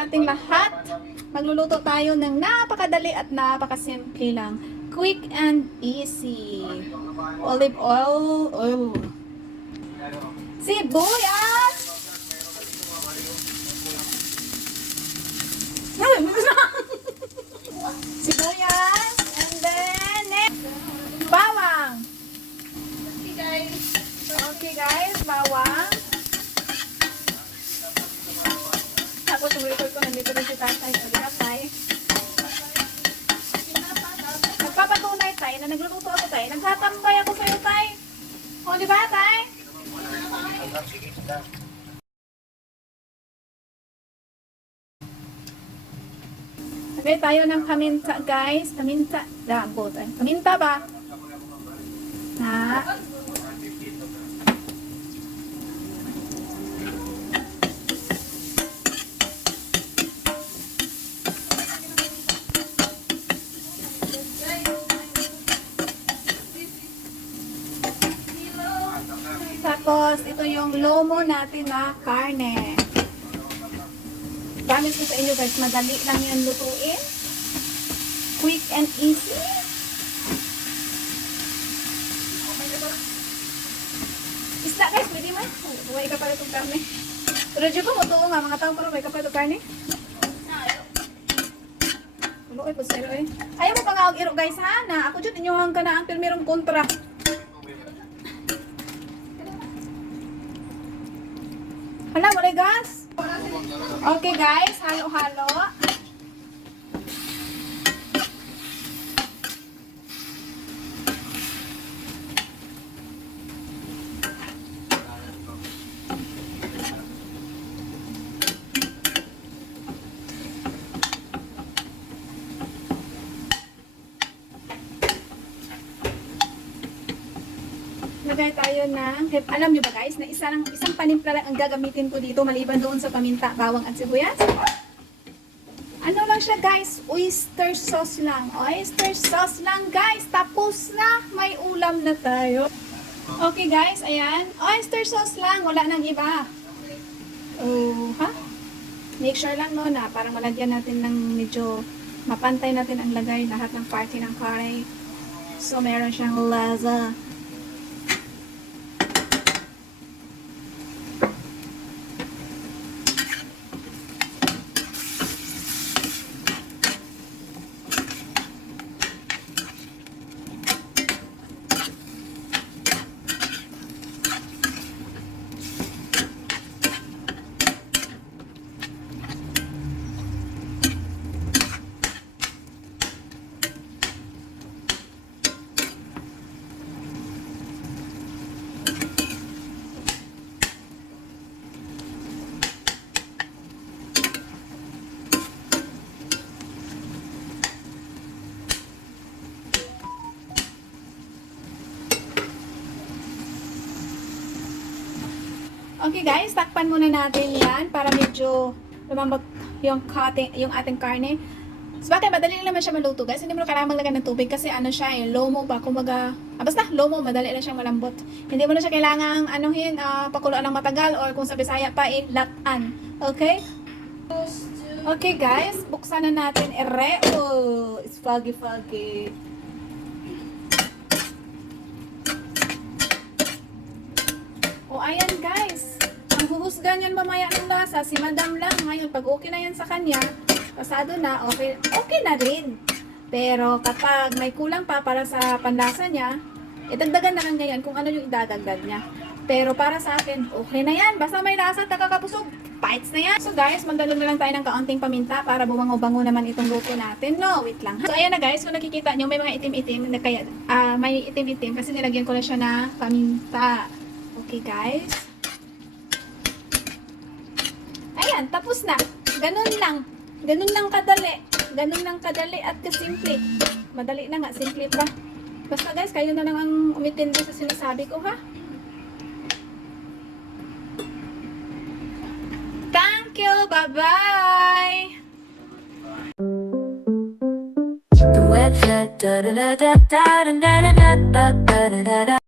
sa ating lahat. Magluluto tayo ng napakadali at napakasimple lang. Quick and easy. Olive oil. Sibuyas! Sibuyas. And then, bawang. Okay guys, bawang. Tapos yung record ko, nandito rin si Tatay. Nagpapatunay tayo na nagluluto ako tayo. Nagtatambay ako sa'yo tayo. O, di ba tayo? Lagay tayo ng kaminta guys. Kaminta. Kaminta ba? Na. Tapos, ito yung lomo natin na karne. Promise ko sa inyo guys, madali lang yan lutuin. Quick and easy. Isda guys, pwede man. Huwag ka pala itong karne. Pero dyan ko, mutuo nga mga tao, pero huwag ka pala itong karne. Luoy po sa'yo eh. Ayaw mo pang iro guys ha, na ako dyan inyuhang ka na ang pirmirong kontra. Hala, wala gas. Okay guys, halo-halo. Lagay tayo ng, alam nyo ba guys, na isang panimpla lang ang gagamitin ko dito maliban doon sa paminta, bawang at sibuyas. Ano lang siya guys, oyster sauce lang. Oyster sauce lang guys, tapos na, may ulam na tayo. Okay guys, ayan, oyster sauce lang, wala nang iba. Oh, ha? Make sure lang no na parang malagyan natin ng medyo mapantay natin ang lagay lahat ng party ng curry. So meron siyang lasa. Okay guys, takpan muna natin yan para medyo lumambot yung ating karne. So bakit madali lang naman siya maluto guys. Hindi mo kailangan maglagay ng tubig kasi ano siya eh, lomo ba, kumbaga, basta lomo, madali lang siyang malambot. Hindi mo na siya kailangang pakuluan ng matagal or kung sa Bisaya pa latan. Okay? Okay guys, buksan na natin. Oh, it's foggy. O ayan guys, ang huhusgan yan mamaya ng lasa, si madam lang. Ngayon, pag okay na yan sa kanya, pasado na, okay na rin. Pero kapag may kulang pa para sa panlasa niya, idagdagan na lang niya yan kung ano yung idadagdag niya. Pero para sa akin, okay na yan. Basta may lasa at nakakapusog, bites na yan. So guys, magdalo na lang tayo ng kaunting paminta para bumango-bango naman itong luto natin. No, wait lang. So ayan na guys, kung nakikita nyo, may mga itim-itim, may itim-itim kasi nilagyan ko na siya na paminta. Okay guys. Ayan, tapos na. Ganun lang kadali. Ganun lang kadali at kasimple. Madali na nga, simple pa. Basta guys, kayo na lang ang umintindi sa sinasabi ko ha. Thank you, bye-bye! The wet da da da da da da da da da da da da.